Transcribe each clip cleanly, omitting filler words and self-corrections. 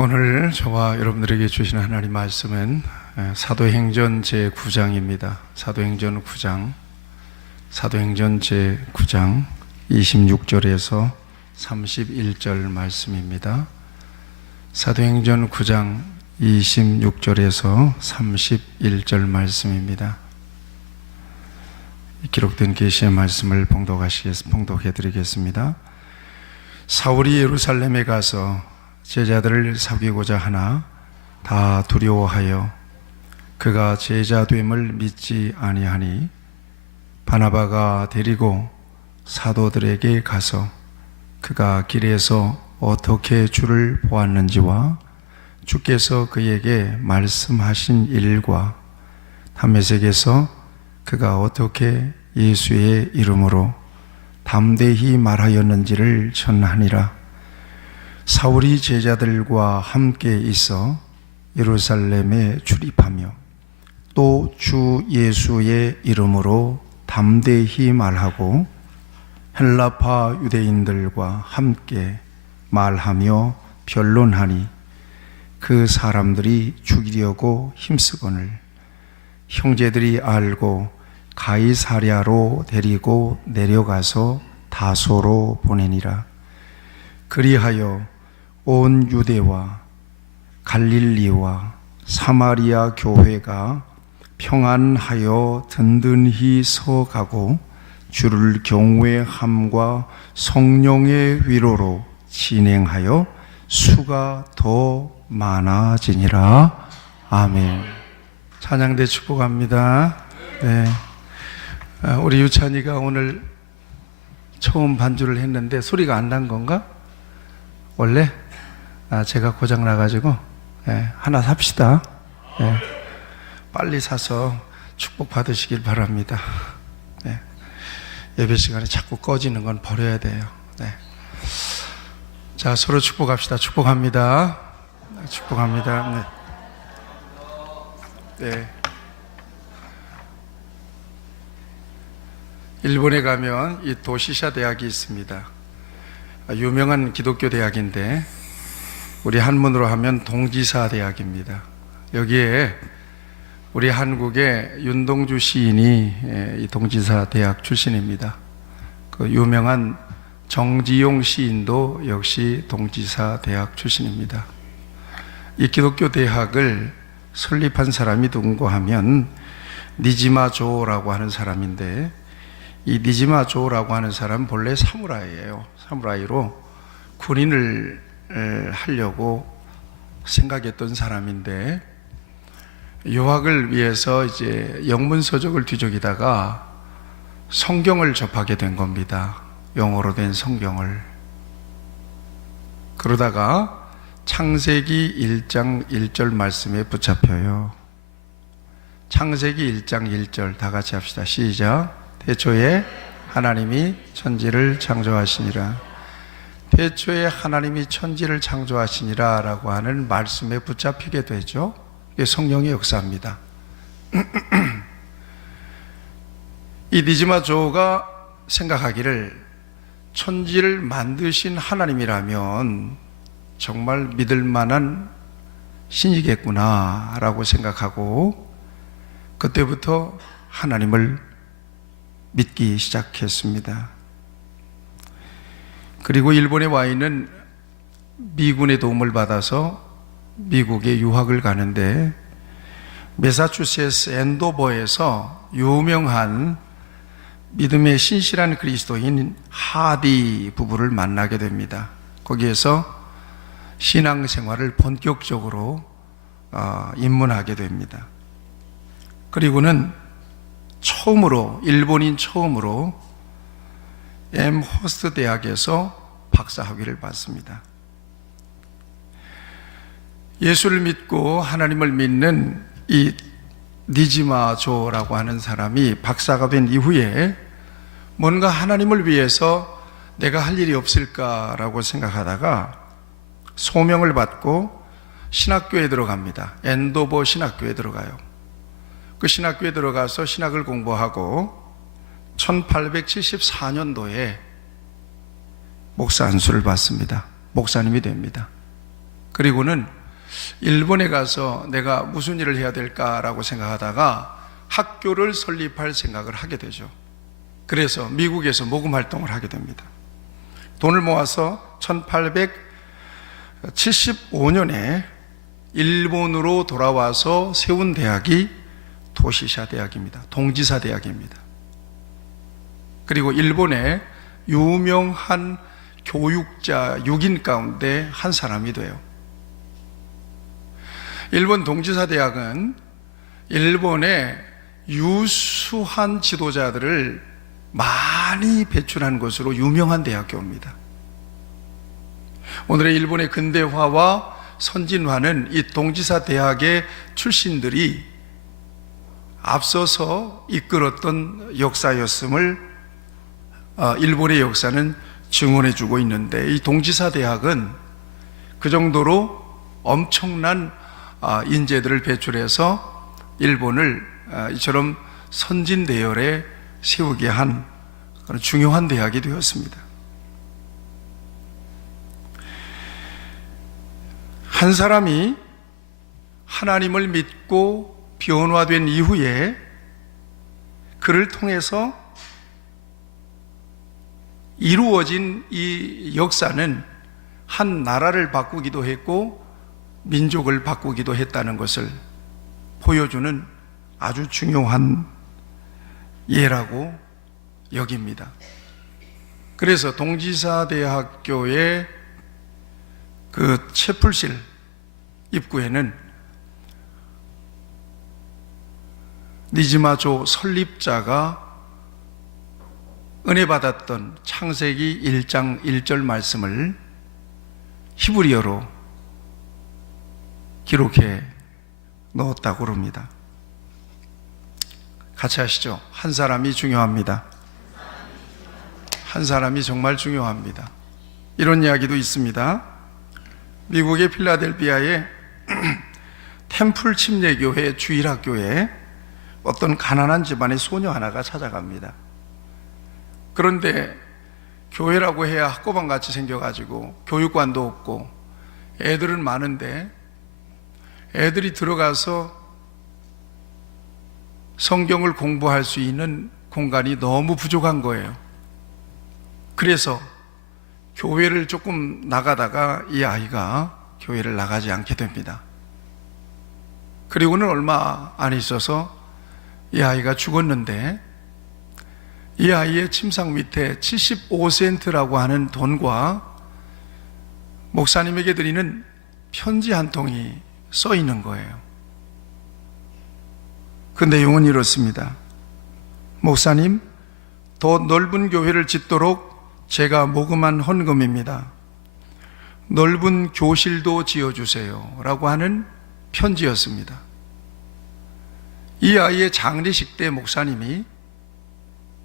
오늘 저와 여러분들에게 주시는 하나님 말씀은 사도행전 제9장입니다. 사도행전 9장 26절에서 31절 말씀입니다. 사도행전 9장 26절에서 31절 말씀입니다. 기록된 계시의 말씀을 봉독해 드리겠습니다. 사울이 예루살렘에 가서 제자들을 사귀고자 하나 다 두려워하여 그가 제자됨을 믿지 아니하니 바나바가 데리고 사도들에게 가서 그가 길에서 어떻게 주를 보았는지와 주께서 그에게 말씀하신 일과 담메색에서 그가 어떻게 예수의 이름으로 담대히 말하였는지를 전하니라. 사울이 제자들과 함께 있어 예루살렘에 출입하며 또 주 예수의 이름으로 담대히 말하고 헬라파 유대인들과 함께 말하며 변론하니 그 사람들이 죽이려고 힘쓰거늘 형제들이 알고 가이사랴로 데리고 내려가서 다소로 보내니라. 그리하여 온 유대와 갈릴리와 사마리아 교회가 평안하여 든든히 서가고 주를 경외함과 성령의 위로로 진행하여 수가 더 많아지니라. 아멘. 찬양대 축복합니다. 네. 우리 유찬이가 오늘 처음 반주를 했는데 소리가 안 난 건가? 원래? 제가 고장 나가지고 하나 삽시다. 빨리 사서 축복 받으시길 바랍니다. 예배 시간에 자꾸 꺼지는 건 버려야 돼요. 자, 서로 축복합시다. 축복합니다. 축복합니다. 네. 일본에 가면 이 도시샤 대학이 있습니다. 유명한 기독교 대학인데 우리 한문으로 하면 동지사 대학입니다. 여기에 우리 한국의 윤동주 시인이 이 동지사 대학 출신입니다. 그 유명한 정지용 시인도 역시 동지사 대학 출신입니다. 이 기독교 대학을 설립한 사람이 누군가 하면 니지마 조라고 하는 사람인데, 이 니지마 조라고 하는 사람은 본래 사무라이예요. 사무라이로 군인을 하려고 생각했던 사람인데 유학을 위해서 이제 영문서적을 뒤적이다가 성경을 접하게 된 겁니다. 영어로 된 성경을. 그러다가 창세기 1장 1절 말씀에 붙잡혀요. 창세기 1장 1절 다 같이 합시다. 시작. 태초에 하나님이 천지를 창조하시니라. 태초에 하나님이 천지를 창조하시니라 라고 하는 말씀에 붙잡히게 되죠. 이게 성령의 역사입니다. 이 니지마 조가 생각하기를 천지를 만드신 하나님이라면 정말 믿을 만한 신이겠구나 라고 생각하고 그때부터 하나님을 믿기 시작했습니다. 그리고 일본에 와 있는 미군의 도움을 받아서 미국에 유학을 가는데 매사추세츠 앤도버에서 유명한 믿음의 신실한 그리스도인 하디 부부를 만나게 됩니다. 거기에서 신앙생활을 본격적으로 입문하게 됩니다. 그리고는 일본인 처음으로 엠허스트 대학에서 박사학위를 받습니다. 예수를 믿고 하나님을 믿는 이 니지마 조라고 하는 사람이 박사가 된 이후에 뭔가 하나님을 위해서 내가 할 일이 없을까라고 생각하다가 소명을 받고 신학교에 들어갑니다. 앤도버 신학교에 들어가요. 그 신학교에 들어가서 신학을 공부하고 1874년도에 목사 안수를 받습니다. 목사님이 됩니다. 그리고는 일본에 가서 내가 무슨 일을 해야 될까라고 생각하다가 학교를 설립할 생각을 하게 되죠. 그래서 미국에서 모금 활동을 하게 됩니다. 돈을 모아서 1875년에 일본으로 돌아와서 세운 대학이 도시샤 대학입니다. 동지사 대학입니다. 그리고 일본의 유명한 교육자 6인 가운데 한 사람이 돼요. 일본 동지사 대학은 일본의 유수한 지도자들을 많이 배출한 것으로 유명한 대학교입니다. 오늘의 일본의 근대화와 선진화는 이 동지사 대학의 출신들이 앞서서 이끌었던 역사였음을 일본의 역사는 증언해 주고 있는데, 이 동지사 대학은 그 정도로 엄청난 인재들을 배출해서 일본을 이처럼 선진 대열에 세우게 한 그런 중요한 대학이 되었습니다. 한 사람이 하나님을 믿고 변화된 이후에 그를 통해서 이루어진 이 역사는 한 나라를 바꾸기도 했고 민족을 바꾸기도 했다는 것을 보여주는 아주 중요한 예라고 여깁니다. 그래서 동지사 대학교의 그 채플실 입구에는 니지마조 설립자가 은혜 받았던 창세기 1장 1절 말씀을 히브리어로 기록해 넣었다고 합니다. 같이 하시죠. 한 사람이 중요합니다. 한 사람이 정말 중요합니다. 이런 이야기도 있습니다. 미국의 필라델피아의 템플 침례교회 주일학교에 어떤 가난한 집안의 소녀 하나가 찾아갑니다. 그런데 교회라고 해야 학고방같이 생겨가지고 교육관도 없고 애들은 많은데 애들이 들어가서 성경을 공부할 수 있는 공간이 너무 부족한 거예요. 그래서 교회를 조금 나가다가 이 아이가 교회를 나가지 않게 됩니다. 그리고는 얼마 안 있어서 이 아이가 죽었는데, 이 아이의 침상 밑에 75센트라고 하는 돈과 목사님에게 드리는 편지 한 통이 써 있는 거예요. 그 내용은 이렇습니다. 목사님, 더 넓은 교회를 짓도록 제가 모금한 헌금입니다. 넓은 교실도 지어주세요 라고 하는 편지였습니다. 이 아이의 장례식 때 목사님이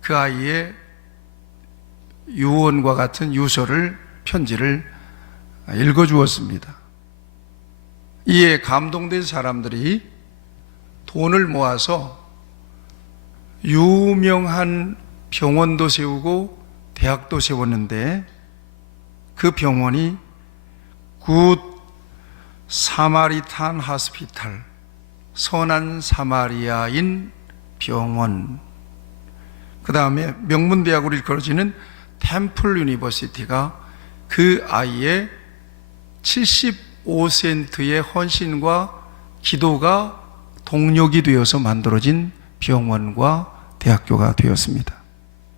그 아이의 유언과 같은 유서를, 편지를 읽어주었습니다. 이에 감동된 사람들이 돈을 모아서 유명한 병원도 세우고 대학도 세웠는데, 그 병원이 굿 사마리탄 하스피탈, 선한 사마리아인 병원, 그 다음에 명문대학으로 일컬어지는 템플 유니버시티가 그 아이의 75센트의 헌신과 기도가 동력이 되어서 만들어진 병원과 대학교가 되었습니다.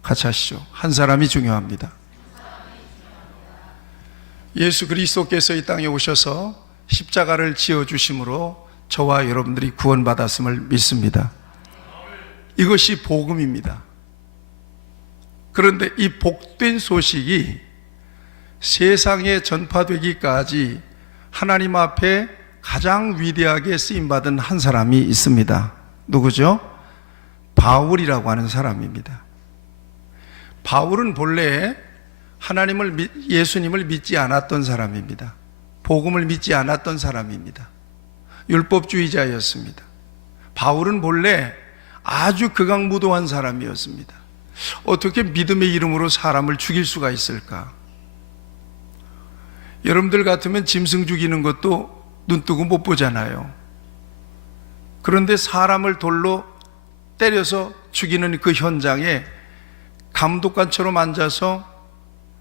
같이 하시죠. 한 사람이 중요합니다. 예수 그리스도께서 이 땅에 오셔서 십자가를 지어주심으로 저와 여러분들이 구원받았음을 믿습니다. 이것이 복음입니다. 그런데 이 복된 소식이 세상에 전파되기까지 하나님 앞에 가장 위대하게 쓰임받은 한 사람이 있습니다. 누구죠? 바울이라고 하는 사람입니다. 바울은 본래 예수님을 믿지 않았던 사람입니다. 복음을 믿지 않았던 사람입니다. 율법주의자였습니다. 바울은 본래 아주 극악무도한 사람이었습니다. 어떻게 믿음의 이름으로 사람을 죽일 수가 있을까? 여러분들 같으면 짐승 죽이는 것도 눈 뜨고 못 보잖아요. 그런데 사람을 돌로 때려서 죽이는 그 현장에 감독관처럼 앉아서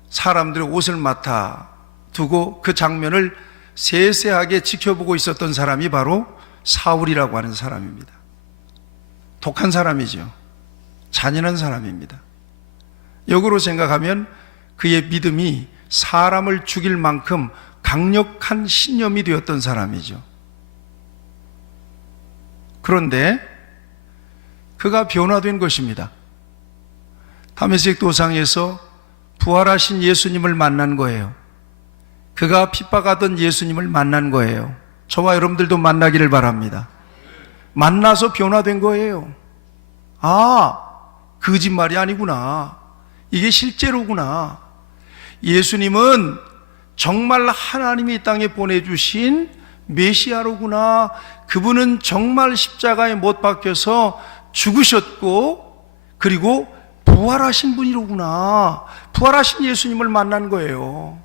사람들의 옷을 맡아 두고 그 장면을 세세하게 지켜보고 있었던 사람이 바로 사울이라고 하는 사람입니다. 독한 사람이죠. 잔인한 사람입니다. 역으로 생각하면 그의 믿음이 사람을 죽일 만큼 강력한 신념이 되었던 사람이죠. 그런데 그가 변화된 것입니다. 다메섹 도상에서 부활하신 예수님을 만난 거예요. 그가 핍박하던 예수님을 만난 거예요. 저와 여러분들도 만나기를 바랍니다. 만나서 변화된 거예요. 아, 거짓말이 아니구나. 이게 실제로구나. 예수님은 정말 하나님이 이 땅에 보내주신 메시아로구나. 그분은 정말 십자가에 못 박혀서 죽으셨고 그리고 부활하신 분이로구나. 부활하신 예수님을 만난 거예요.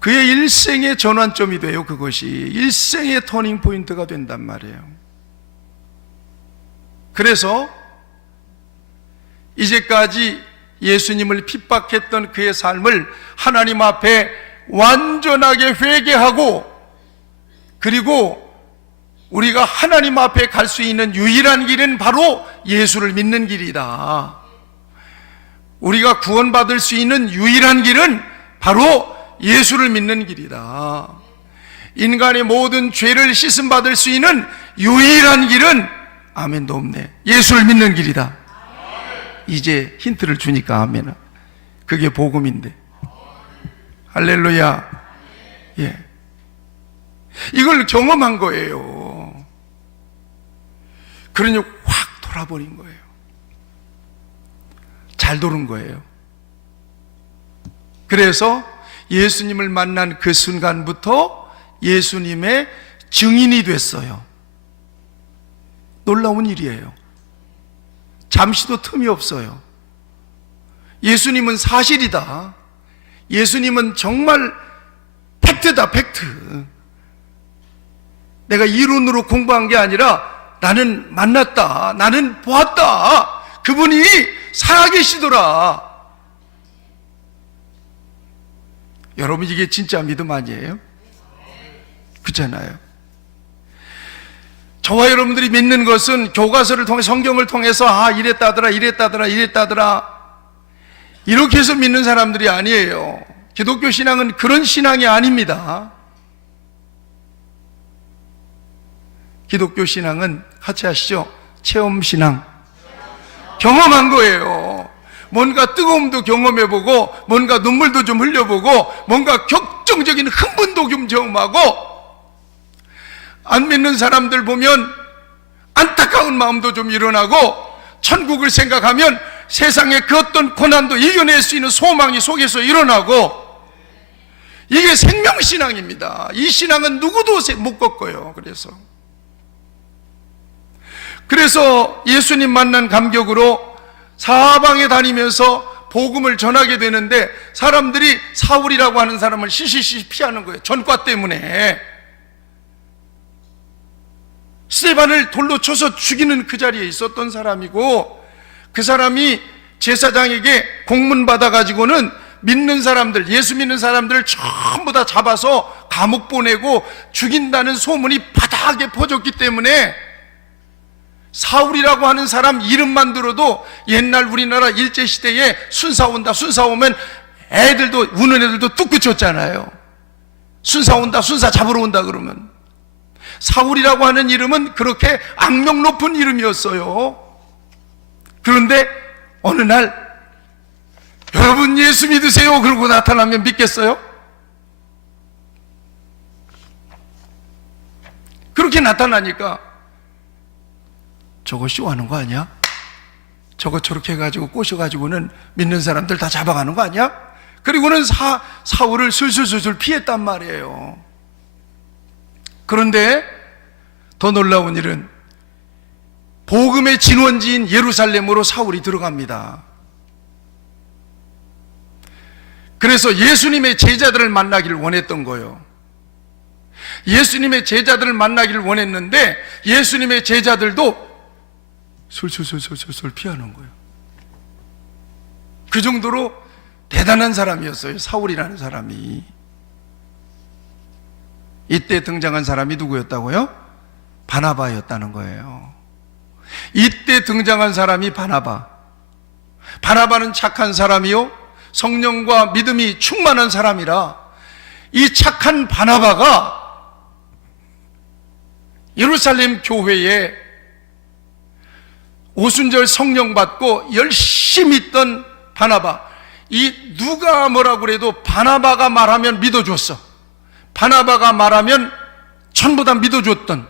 그의 일생의 전환점이 돼요. 그것이 일생의 터닝 포인트가 된단 말이에요. 그래서 이제까지 예수님을 핍박했던 그의 삶을 하나님 앞에 완전하게 회개하고, 그리고 우리가 하나님 앞에 갈 수 있는 유일한 길은 바로 예수를 믿는 길이다. 우리가 구원받을 수 있는 유일한 길은 바로 예수를 믿는 길이다. 인간의 모든 죄를 씻음받을 수 있는 유일한 길은, 아멘도 없네, 예수를 믿는 길이다. 이제 힌트를 주니까 아멘. 그게 복음인데. 할렐루야. 예. 이걸 경험한 거예요. 그러니 확 돌아버린 거예요. 잘 도는 거예요. 그래서 예수님을 만난 그 순간부터 예수님의 증인이 됐어요. 놀라운 일이에요. 잠시도 틈이 없어요. 예수님은 사실이다. 예수님은 정말 팩트다, 팩트. 내가 이론으로 공부한 게 아니라 나는 만났다, 나는 보았다, 그분이 살아계시더라. 여러분, 이게 진짜 믿음 아니에요? 그렇잖아요. 저와 여러분들이 믿는 것은 교과서를 통해, 성경을 통해서 아, 이랬다더라, 이랬다더라, 이랬다더라, 이렇게 해서 믿는 사람들이 아니에요. 기독교 신앙은 그런 신앙이 아닙니다. 기독교 신앙은 같이 하시죠. 체험신앙. 경험한 거예요. 뭔가 뜨거움도 경험해보고, 뭔가 눈물도 좀 흘려보고, 뭔가 격정적인 흥분도 좀 경험하고, 안 믿는 사람들 보면 안타까운 마음도 좀 일어나고, 천국을 생각하면 세상의 그 어떤 고난도 이겨낼 수 있는 소망이 속에서 일어나고, 이게 생명신앙입니다. 이 신앙은 누구도 못 꺾어요. 그래서 예수님 만난 감격으로 사방에 다니면서 복음을 전하게 되는데, 사람들이 사울이라고 하는 사람을 시시시 피하는 거예요. 전과 때문에. 스데반을 돌로 쳐서 죽이는 그 자리에 있었던 사람이고, 그 사람이 제사장에게 공문 받아가지고는 믿는 사람들, 예수 믿는 사람들을 전부 다 잡아서 감옥 보내고 죽인다는 소문이 바닥에 퍼졌기 때문에 사울이라고 하는 사람 이름만 들어도 옛날 우리나라 일제시대에 순사 온다, 순사 오면 애들도, 우는 애들도 뚝 그쳤잖아요. 순사 온다, 순사 잡으러 온다 그러면. 사울이라고 하는 이름은 그렇게 악명 높은 이름이었어요. 그런데 어느 날 여러분 예수 믿으세요 그러고 나타나면 믿겠어요? 그렇게 나타나니까 저거 쇼하는 거 아니야? 저거 저렇게 해가지고 꼬셔가지고는 믿는 사람들 다 잡아가는 거 아니야? 그리고는 사울을 술술술술 피했단 말이에요. 그런데 더 놀라운 일은 복음의 진원지인 예루살렘으로 사울이 들어갑니다. 그래서 예수님의 제자들을 만나기를 원했던 거예요. 예수님의 제자들을 만나기를 원했는데 예수님의 제자들도 솔솔 피하는 거예요. 그 정도로 대단한 사람이었어요, 사울이라는 사람이. 이때 등장한 사람이 누구였다고요? 바나바였다는 거예요. 이때 등장한 사람이 바나바. 바나바는 착한 사람이요, 성령과 믿음이 충만한 사람이라 이 착한 바나바가 예루살렘 교회에 오순절 성령 받고 열심히 있던 바나바, 이 누가 뭐라고 그래도 바나바가 말하면 믿어줬어. 바나바가 말하면 전부 다 믿어줬던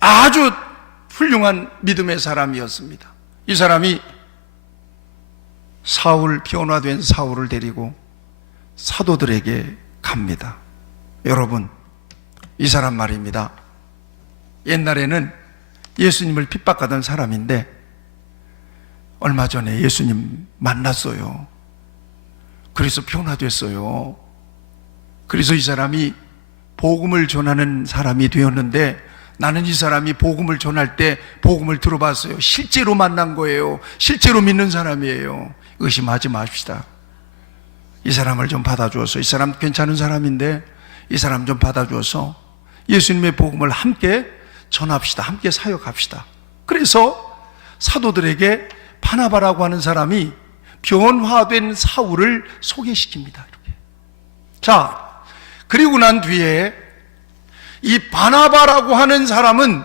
아주 훌륭한 믿음의 사람이었습니다. 이 사람이 변화된 사울을 데리고 사도들에게 갑니다. 여러분, 이 사람 말입니다. 옛날에는 예수님을 핍박하던 사람인데 얼마 전에 예수님 만났어요. 그래서 변화됐어요. 그래서 이 사람이 복음을 전하는 사람이 되었는데, 나는 이 사람이 복음을 전할 때 복음을 들어봤어요. 실제로 만난 거예요. 실제로 믿는 사람이에요. 의심하지 맙시다. 이 사람을 좀 받아주어서, 이 사람 괜찮은 사람인데 이 사람 좀 받아주어서 예수님의 복음을 함께 전합시다. 함께 사역합시다. 그래서 사도들에게 바나바라고 하는 사람이 변화된 사울을 소개시킵니다. 이렇게. 자, 그리고 난 뒤에 이 바나바라고 하는 사람은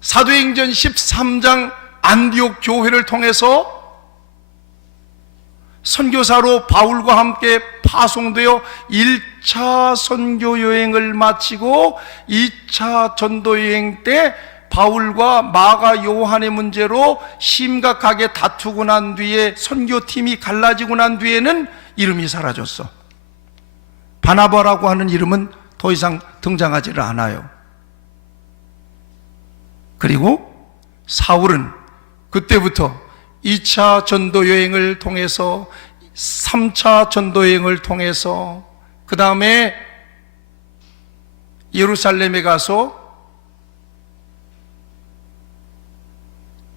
사도행전 13장 안디옥 교회를 통해서 선교사로 바울과 함께 파송되어 1차 선교 여행을 마치고 2차 전도 여행 때 바울과 마가 요한의 문제로 심각하게 다투고 난 뒤에, 선교팀이 갈라지고 난 뒤에는 이름이 사라졌어. 바나바라고 하는 이름은 더 이상 등장하지를 않아요. 그리고 사울은 그때부터 2차 전도 여행을 통해서, 3차 전도 여행을 통해서, 그 다음에 예루살렘에 가서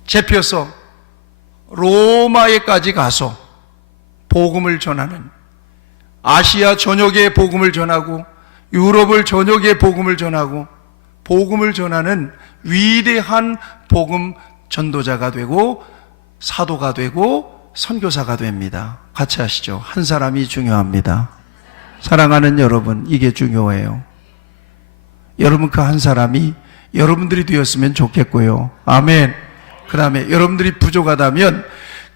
잡혀서 로마에까지 가서 복음을 전하는, 아시아 전역에 복음을 전하고 유럽을 전역에 복음을 전하고 복음을 전하는 위대한 복음 전도자가 되고 사도가 되고 선교사가 됩니다. 같이 하시죠. 한 사람이 중요합니다. 사랑하는 여러분, 이게 중요해요. 여러분, 그 한 사람이 여러분들이 되었으면 좋겠고요. 아멘. 그 다음에 여러분들이 부족하다면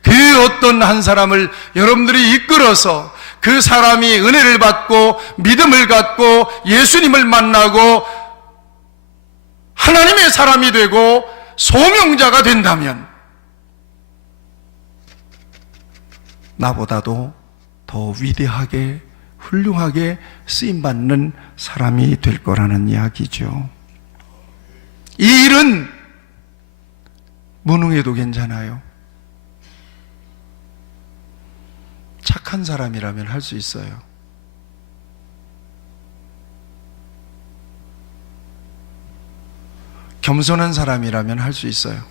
그 어떤 한 사람을 여러분들이 이끌어서 그 사람이 은혜를 받고 믿음을 갖고 예수님을 만나고 하나님의 사람이 되고 소명자가 된다면 나보다도 더 위대하게 훌륭하게 쓰임받는 사람이 될 거라는 이야기죠. 이 일은 무능해도 괜찮아요. 착한 사람이라면 할 수 있어요. 겸손한 사람이라면 할 수 있어요.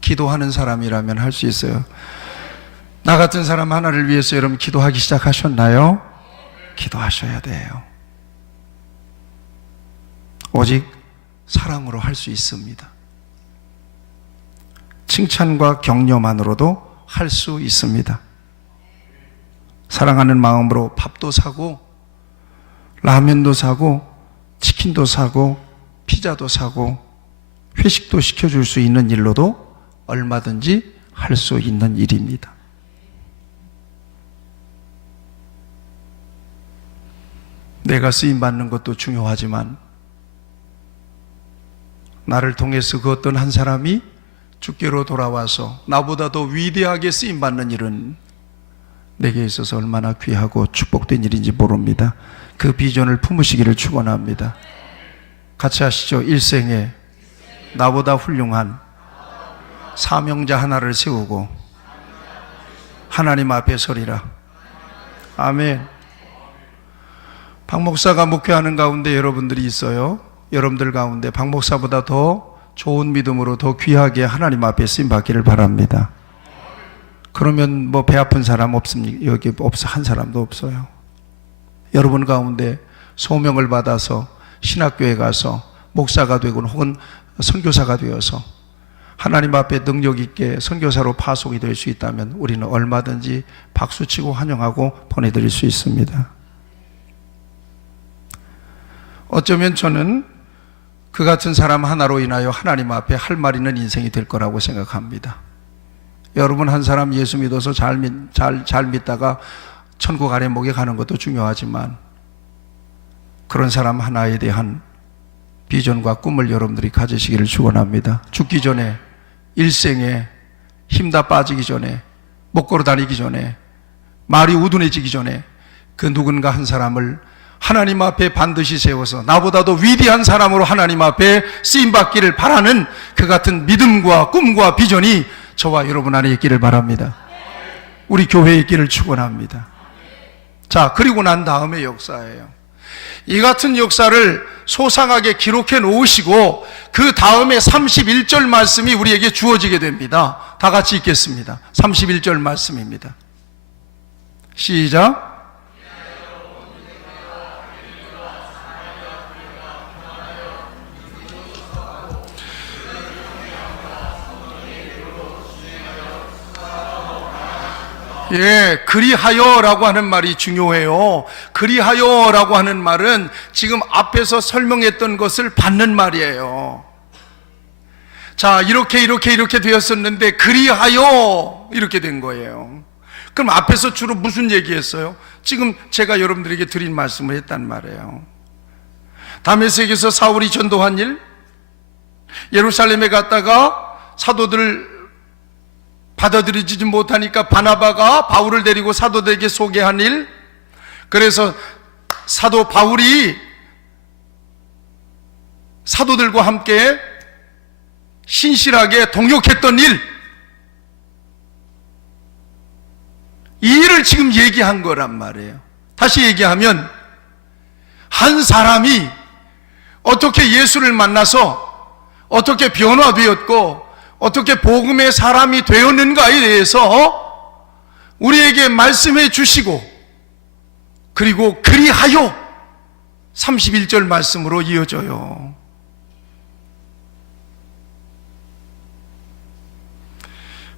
기도하는 사람이라면 할 수 있어요. 나 같은 사람 하나를 위해서 여러분 기도하기 시작하셨나요? 기도하셔야 돼요. 오직 사랑으로 할 수 있습니다. 칭찬과 격려만으로도 할 수 있습니다. 사랑하는 마음으로 밥도 사고 라면도 사고 치킨도 사고 피자도 사고 회식도 시켜줄 수 있는 일로도 얼마든지 할 수 있는 일입니다. 내가 쓰임받는 것도 중요하지만 나를 통해서 그 어떤 한 사람이 주께로 돌아와서 나보다 더 위대하게 쓰임받는 일은 내게 있어서 얼마나 귀하고 축복된 일인지 모릅니다. 그 비전을 품으시기를 축원합니다. 같이 하시죠. 일생에 나보다 훌륭한 사명자 하나를 세우고 하나님 앞에 서리라. 아멘. 박 목사가 목회하는 가운데 여러분들이 있어요. 여러분들 가운데 박 목사보다 더 좋은 믿음으로 더 귀하게 하나님 앞에 쓰임 받기를 바랍니다. 그러면 뭐 배 아픈 사람 없습니까? 여기 한 사람도 없어요. 여러분 가운데 소명을 받아서 신학교에 가서 목사가 되고 혹은 선교사가 되어서 하나님 앞에 능력 있게 선교사로 파송이 될 수 있다면 우리는 얼마든지 박수치고 환영하고 보내드릴 수 있습니다. 어쩌면 저는 그 같은 사람 하나로 인하여 하나님 앞에 할 말 있는 인생이 될 거라고 생각합니다. 여러분 한 사람 예수 믿어서 잘 믿다가 천국 아래 목에 가는 것도 중요하지만 그런 사람 하나에 대한 비전과 꿈을 여러분들이 가지시기를 축원합니다. 죽기 전에, 일생에 힘 다 빠지기 전에, 못 걸어 다니기 전에, 말이 우둔해지기 전에 그 누군가 한 사람을 하나님 앞에 반드시 세워서 나보다도 위대한 사람으로 하나님 앞에 쓰임받기를 바라는 그 같은 믿음과 꿈과 비전이 저와 여러분 안에 있기를 바랍니다. 우리 교회에 있기를 축원합니다. 자, 그리고 난 다음의 역사예요. 이 같은 역사를 소상하게 기록해 놓으시고 그 다음에 31절 말씀이 우리에게 주어지게 됩니다. 다 같이 읽겠습니다. 31절 말씀입니다. 시작. 예, 그리하여라고 하는 말이 중요해요. 그리하여라고 하는 말은 지금 앞에서 설명했던 것을 받는 말이에요. 자, 이렇게 되었었는데 그리하여 이렇게 된 거예요. 그럼 앞에서 주로 무슨 얘기했어요? 지금 제가 여러분들에게 드린 말씀을 했단 말이에요. 다메섹에서 사울이 전도한 일, 예루살렘에 갔다가 사도들을 받아들이지 못하니까 바나바가 바울을 데리고 사도들에게 소개한 일, 그래서 사도 바울이 사도들과 함께 신실하게 동역했던 일, 이 일을 지금 얘기한 거란 말이에요. 다시 얘기하면 한 사람이 어떻게 예수를 만나서 어떻게 변화되었고 어떻게 복음의 사람이 되었는가에 대해서 우리에게 말씀해 주시고, 그리고 그리하여 31절 말씀으로 이어져요.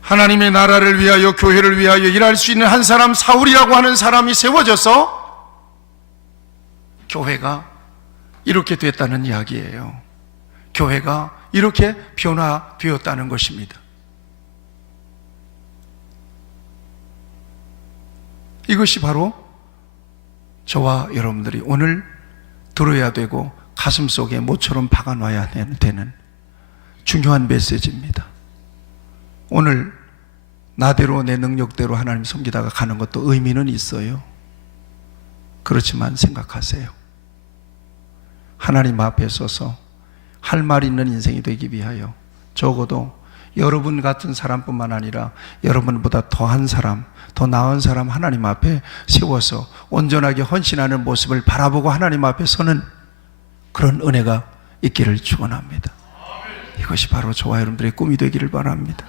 하나님의 나라를 위하여, 교회를 위하여 일할 수 있는 한 사람, 사울이라고 하는 사람이 세워져서 교회가 이렇게 됐다는 이야기예요. 교회가 이렇게 변화되었다는 것입니다. 이것이 바로 저와 여러분들이 오늘 들어야 되고 가슴 속에 모처럼 박아놔야 되는 중요한 메시지입니다. 오늘 나대로 내 능력대로 하나님 섬기다가 가는 것도 의미는 있어요. 그렇지만 생각하세요. 하나님 앞에 서서 할 말 있는 인생이 되기 위하여 적어도 여러분 같은 사람뿐만 아니라 여러분보다 더한 사람, 더 나은 사람 하나님 앞에 세워서 온전하게 헌신하는 모습을 바라보고 하나님 앞에 서는 그런 은혜가 있기를 축원합니다. 이것이 바로 저와 여러분들의 꿈이 되기를 바랍니다.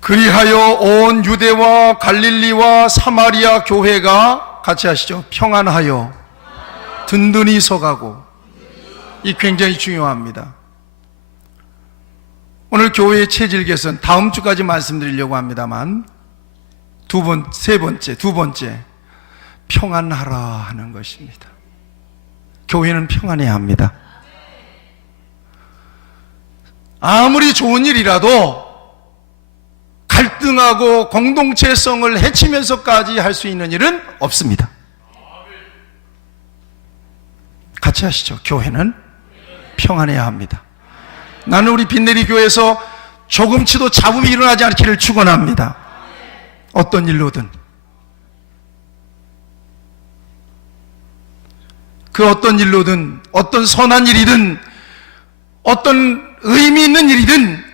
그리하여 온 유대와 갈릴리와 사마리아 교회가 같이 하시죠. 평안하여 든든히 서가고, 이 굉장히 중요합니다. 오늘 교회의 체질 개선 다음 주까지 말씀드리려고 합니다만 두 번째 평안하라 하는 것입니다. 교회는 평안해야 합니다. 아무리 좋은 일이라도 갈등하고 공동체성을 해치면서까지 할 수 있는 일은 없습니다. 같이 하시죠. 교회는 평안해야 합니다. 나는 우리 빈내리 교회에서 조금치도 잡음이 일어나지 않기를 축원합니다. 어떤 일로든, 그 어떤 일로든, 어떤 선한 일이든, 어떤 의미 있는 일이든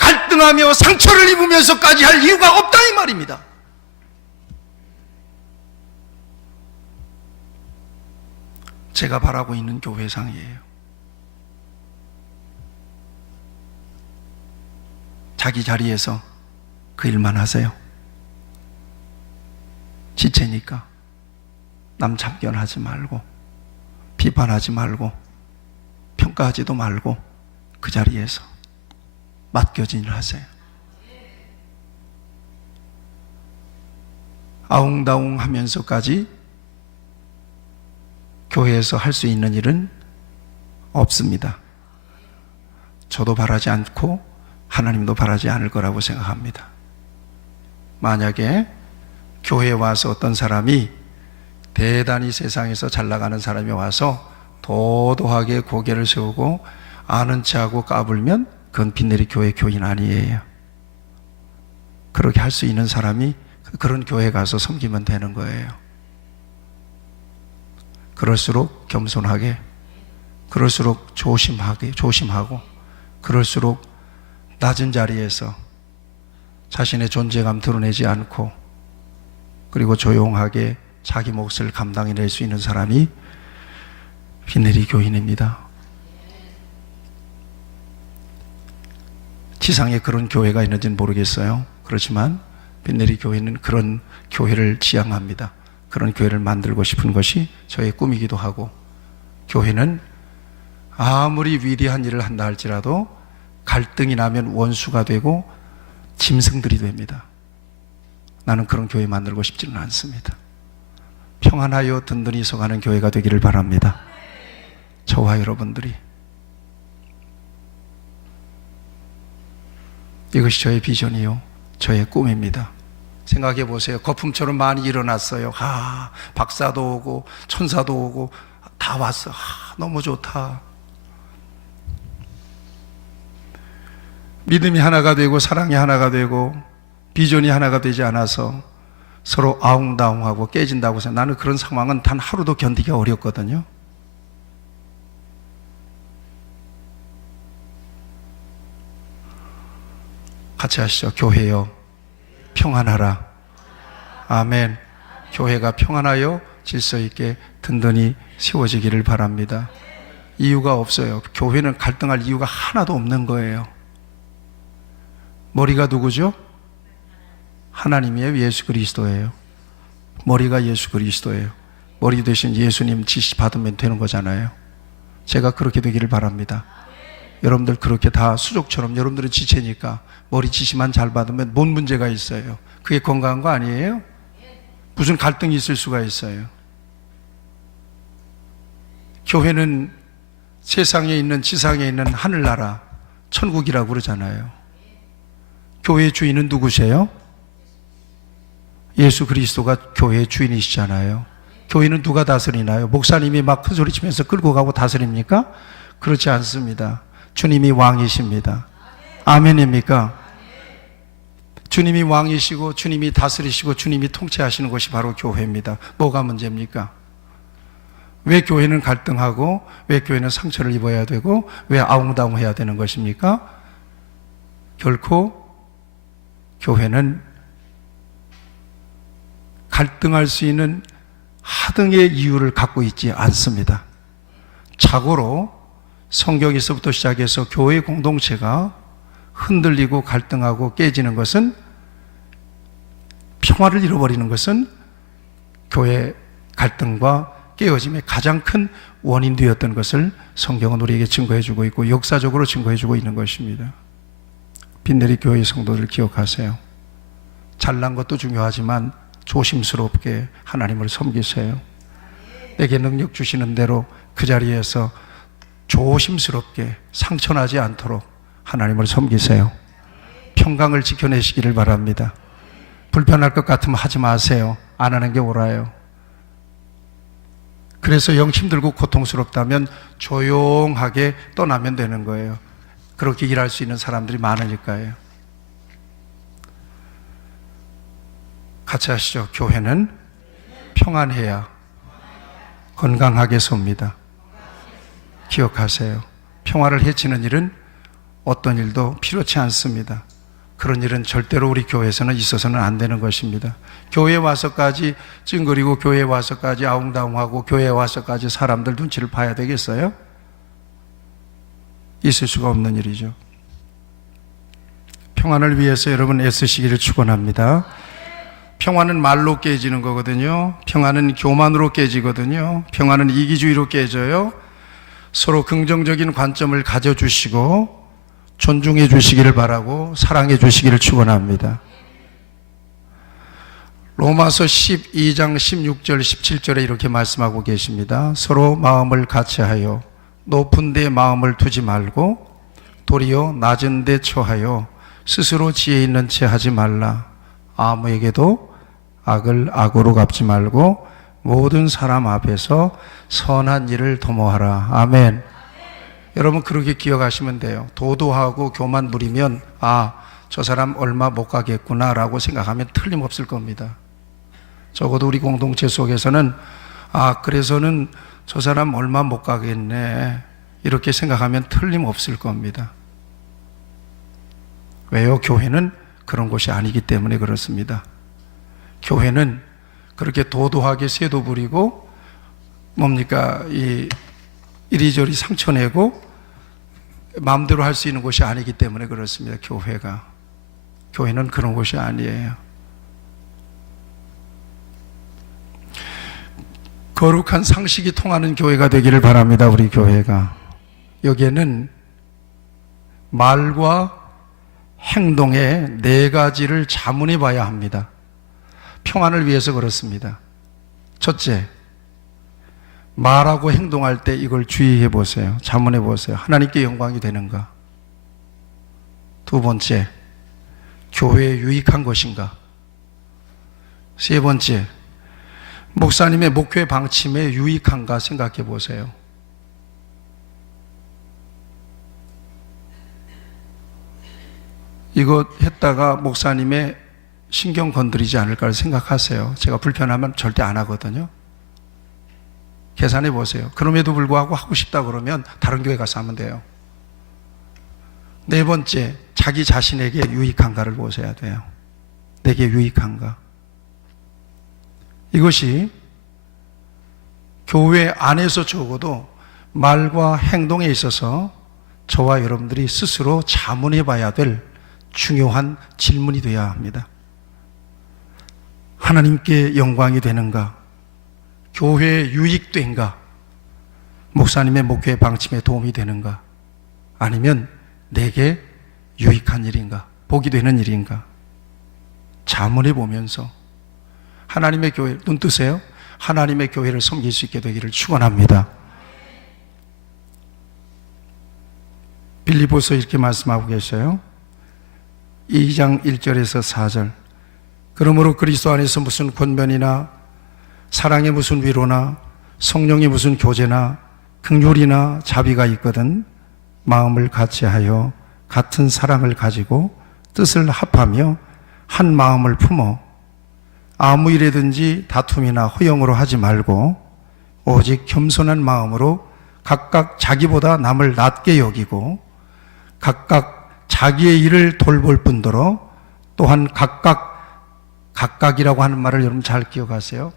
갈등하며 상처를 입으면서까지 할 이유가 없다 이 말입니다. 제가 바라고 있는 교회상이에요. 자기 자리에서 그 일만 하세요. 지체니까 남 참견하지 말고 비판하지 말고 평가하지도 말고 그 자리에서 맡겨진 일 하세요. 아웅다웅 하면서까지 교회에서 할 수 있는 일은 없습니다. 저도 바라지 않고 하나님도 바라지 않을 거라고 생각합니다. 만약에 교회에 와서 어떤 사람이 대단히 세상에서 잘 나가는 사람이 와서 도도하게 고개를 세우고 아는 체하고 까불면 그건 빈내리 교회 교인 아니에요. 그렇게 할 수 있는 사람이 그런 교회에 가서 섬기면 되는 거예요. 그럴수록 겸손하게, 그럴수록 조심하고, 그럴수록 낮은 자리에서 자신의 존재감 드러내지 않고, 그리고 조용하게 자기 몫을 감당해낼 수 있는 사람이 빈내리 교인입니다. 지상에 그런 교회가 있는지는 모르겠어요. 그렇지만 빈내리 교회는 그런 교회를 지향합니다. 그런 교회를 만들고 싶은 것이 저의 꿈이기도 하고, 교회는 아무리 위대한 일을 한다 할지라도 갈등이 나면 원수가 되고 짐승들이 됩니다. 나는 그런 교회 만들고 싶지는 않습니다. 평안하여 든든히 서가는 교회가 되기를 바랍니다. 저와 여러분들이. 이것이 저의 비전이요, 저의 꿈입니다. 생각해 보세요. 거품처럼 많이 일어났어요. 박사도 오고 천사도 오고 다 왔어. 너무 좋다. 믿음이 하나가 되고 사랑이 하나가 되고 비전이 하나가 되지 않아서 서로 아웅다웅하고 깨진다고 해서 나는 그런 상황은 단 하루도 견디기가 어렵거든요. 같이 하시죠. 교회여 평안하라. 아멘. 교회가 평안하여 질서 있게 든든히 세워지기를 바랍니다. 이유가 없어요. 교회는 갈등할 이유가 하나도 없는 거예요. 머리가 누구죠? 하나님이에요? 예수 그리스도예요? 머리가 예수 그리스도예요. 머리 대신 예수님 지시 받으면 되는 거잖아요. 제가 그렇게 되기를 바랍니다. 여러분들 그렇게 다 수족처럼 여러분들은 지체니까 머리 지시만 잘 받으면 뭔 문제가 있어요? 그게 건강한 거 아니에요? 무슨 갈등이 있을 수가 있어요? 교회는 세상에 있는 지상에 있는 하늘나라 천국이라고 그러잖아요. 교회의 주인은 누구세요? 예수 그리스도가 교회의 주인이시잖아요. 교회는 누가 다스리나요? 목사님이 막 큰 소리 치면서 끌고 가고 다스립니까? 그렇지 않습니다. 주님이 왕이십니다. 아멘입니까? 주님이 왕이시고 주님이 다스리시고 주님이 통치하시는 것이 바로 교회입니다. 뭐가 문제입니까? 왜 교회는 갈등하고 왜 교회는 상처를 입어야 되고 왜 아웅다웅 해야 되는 것입니까? 결코 교회는 갈등할 수 있는 하등의 이유를 갖고 있지 않습니다. 자고로 성경에서부터 시작해서 교회 공동체가 흔들리고 갈등하고 깨지는 것은, 평화를 잃어버리는 것은 교회 갈등과 깨어짐의 가장 큰 원인 되었던 것을 성경은 우리에게 증거해주고 있고 역사적으로 증거해주고 있는 것입니다. 빈내리 교회 성도들 기억하세요. 잘난 것도 중요하지만 조심스럽게 하나님을 섬기세요. 내게 능력 주시는 대로 그 자리에서 조심스럽게 상처나지 않도록 하나님을 섬기세요. 평강을 지켜내시기를 바랍니다. 불편할 것 같으면 하지 마세요. 안 하는 게 옳아요. 그래서 영 힘들고 고통스럽다면 조용하게 떠나면 되는 거예요. 그렇게 일할 수 있는 사람들이 많으니까요. 같이 하시죠. 교회는 평안해야 건강하게 섭니다. 기억하세요. 평화를 해치는 일은 어떤 일도 필요치 않습니다. 그런 일은 절대로 우리 교회에서는 있어서는 안 되는 것입니다. 교회에 와서까지 찡그리고 교회에 와서까지 아웅다웅하고 교회에 와서까지 사람들 눈치를 봐야 되겠어요? 있을 수가 없는 일이죠. 평안을 위해서 여러분 애쓰시기를 축원합니다. 평안은 말로 깨지는 거거든요. 평안은 교만으로 깨지거든요. 평안은 이기주의로 깨져요. 서로 긍정적인 관점을 가져주시고 존중해 주시기를 바라고 사랑해 주시기를 축원합니다. 로마서 12장 16절 17절에 이렇게 말씀하고 계십니다. 서로 마음을 같이하여 높은 데 마음을 두지 말고 도리어 낮은 데 처하여 스스로 지혜 있는 채 하지 말라. 아무에게도 악을 악으로 갚지 말고 모든 사람 앞에서 선한 일을 도모하라. 아멘. 여러분 그렇게 기억하시면 돼요. 도도하고 교만 부리면 저 사람 얼마 못 가겠구나 라고 생각하면 틀림없을 겁니다. 적어도 우리 공동체 속에서는 그래서는 저 사람 얼마 못 가겠네 이렇게 생각하면 틀림없을 겁니다. 왜요? 교회는 그런 곳이 아니기 때문에 그렇습니다. 교회는 그렇게 도도하게 쇠도 부리고 이리저리 상처내고 마음대로 할 수 있는 곳이 아니기 때문에 그렇습니다. 교회는 그런 곳이 아니에요. 거룩한 상식이 통하는 교회가 되기를 바랍니다. 우리 교회가. 여기에는 말과 행동의 네 가지를 자문해 봐야 합니다. 평안을 위해서 그렇습니다. 첫째, 말하고 행동할 때 이걸 주의해 보세요. 자문해 보세요. 하나님께 영광이 되는가? 두 번째, 교회에 유익한 것인가? 세 번째, 목사님의 목회 방침에 유익한가 생각해 보세요. 이거 했다가 목사님의 신경 건드리지 않을까 생각하세요. 제가 불편하면 절대 안 하거든요. 계산해 보세요. 그럼에도 불구하고 하고 싶다 그러면 다른 교회 가서 하면 돼요. 네 번째, 자기 자신에게 유익한가를 보셔야 돼요. 내게 유익한가? 이것이 교회 안에서 적어도 말과 행동에 있어서 저와 여러분들이 스스로 자문해 봐야 될 중요한 질문이 되어야 합니다. 하나님께 영광이 되는가? 교회에 유익된가? 목사님의 목회 방침에 도움이 되는가? 아니면 내게 유익한 일인가? 복이 되는 일인가? 자문해 보면서 하나님의 교회, 눈 뜨세요. 하나님의 교회를 섬길 수 있게 되기를 축원합니다. 빌립보서 이렇게 말씀하고 계셔요. 2장 1절에서 4절. 그러므로 그리스도 안에서 무슨 권면이나 사랑의 무슨 위로나 성령의 무슨 교제나 긍휼이나 자비가 있거든 마음을 같이하여 같은 사랑을 가지고 뜻을 합하며 한 마음을 품어 아무 일에든지 다툼이나 허영으로 하지 말고 오직 겸손한 마음으로 각각 자기보다 남을 낮게 여기고 각각 자기의 일을 돌볼 뿐더러 또한 각각이라고 하는 말을 여러분 잘 기억하세요.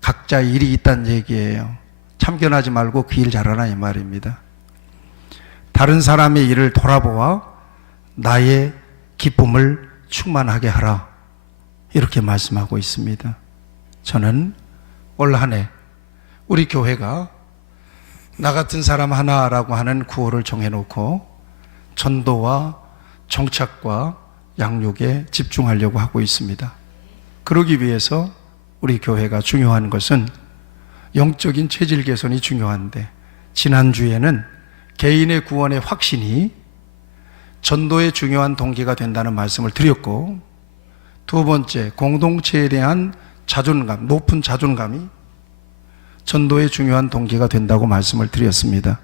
각자의 일이 있다는 얘기예요. 참견하지 말고 그 일 잘하라 이 말입니다. 다른 사람의 일을 돌아보아 나의 기쁨을 충만하게 하라 이렇게 말씀하고 있습니다. 저는 올 한 해 우리 교회가 나 같은 사람 하나라고 하는 구호를 정해놓고 전도와 정착과 양육에 집중하려고 하고 있습니다. 그러기 위해서 우리 교회가 중요한 것은 영적인 체질 개선이 중요한데 지난주에는 개인의 구원의 확신이 전도의 중요한 동기가 된다는 말씀을 드렸고 두 번째, 공동체에 대한 자존감, 높은 자존감이 전도의 중요한 동기가 된다고 말씀을 드렸습니다.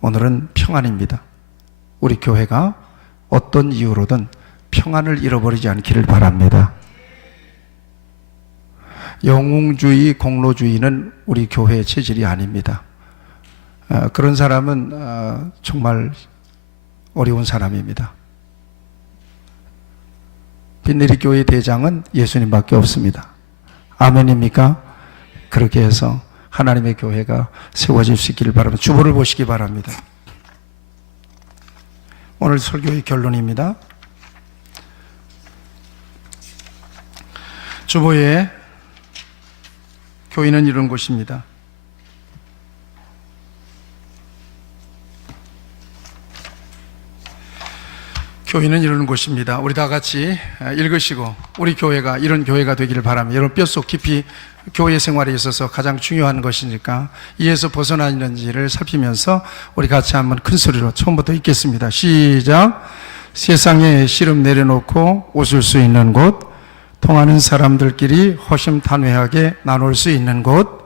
오늘은 평안입니다. 우리 교회가 어떤 이유로든 평안을 잃어버리지 않기를 바랍니다. 영웅주의, 공로주의는 우리 교회의 체질이 아닙니다. 그런 사람은 정말 어려운 사람입니다. 빛내리 교회 대장은 예수님밖에 없습니다. 아멘입니까? 그렇게 해서 하나님의 교회가 세워질 수 있기를 바랍니다. 주보를 보시기 바랍니다. 오늘 설교의 결론입니다. 주보에 교회는 이런 곳입니다. 교회는 이런 곳입니다. 우리 다 같이 읽으시고 우리 교회가 이런 교회가 되기를 바랍니다. 여러분 뼛속 깊이 교회 생활에 있어서 가장 중요한 것이니까 이에서 벗어나 있는지를 살피면서 우리 같이 한번 큰 소리로 처음부터 읽겠습니다. 시작. 세상에 씨름 내려놓고 웃을 수 있는 곳, 통하는 사람들끼리 허심탄회하게 나눌 수 있는 곳,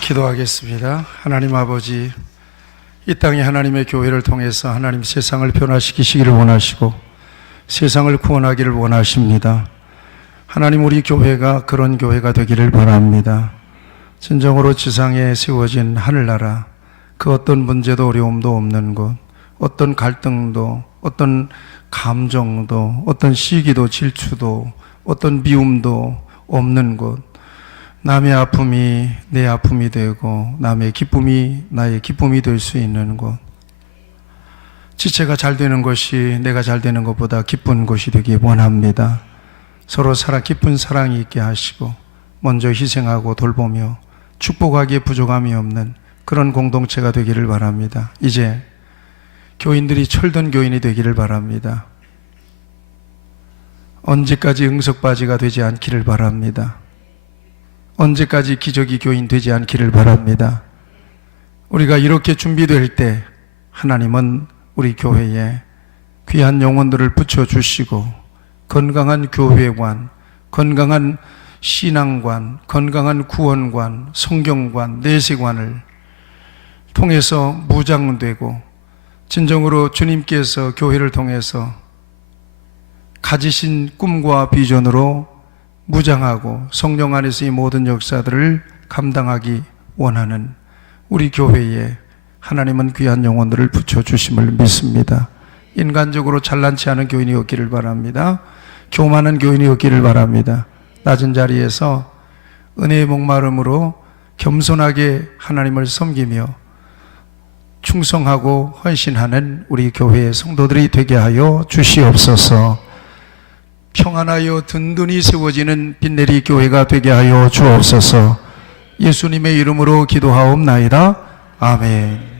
기도하겠습니다. 하나님 아버지, 이 땅에 하나님의 교회를 통해서 하나님 세상을 변화시키시기를 원하시고 세상을 구원하기를 원하십니다. 하나님 우리 교회가 그런 교회가 되기를 바랍니다. 진정으로 지상에 세워진 하늘나라, 그 어떤 문제도 어려움도 없는 곳, 어떤 갈등도, 어떤 감정도, 어떤 시기도 질투도, 어떤 미움도 없는 곳, 남의 아픔이 내 아픔이 되고 남의 기쁨이 나의 기쁨이 될 수 있는 곳, 지체가 잘 되는 것이 내가 잘 되는 것보다 기쁜 곳이 되기 원합니다. 서로 기쁜 사랑이 있게 하시고 먼저 희생하고 돌보며 축복하기에 부족함이 없는 그런 공동체가 되기를 바랍니다. 이제 교인들이 철든 교인이 되기를 바랍니다. 언제까지 응석바지가 되지 않기를 바랍니다. 언제까지 기저귀 교인 되지 않기를 바랍니다. 우리가 이렇게 준비될 때 하나님은 우리 교회에 귀한 영혼들을 붙여주시고 건강한 교회관, 건강한 신앙관, 건강한 구원관, 성경관, 내세관을 통해서 무장되고 진정으로 주님께서 교회를 통해서 가지신 꿈과 비전으로 무장하고 성령 안에서 이 모든 역사들을 감당하기 원하는 우리 교회에 하나님은 귀한 영혼들을 붙여주심을 믿습니다. 인간적으로 잘난치 않은 교인이 없기를 바랍니다. 교만한 교인이 없기를 바랍니다. 낮은 자리에서 은혜의 목마름으로 겸손하게 하나님을 섬기며 충성하고 헌신하는 우리 교회의 성도들이 되게 하여 주시옵소서. 평안하여 든든히 세워지는 빛내리 교회가 되게 하여 주옵소서. 예수님의 이름으로 기도하옵나이다. 아멘.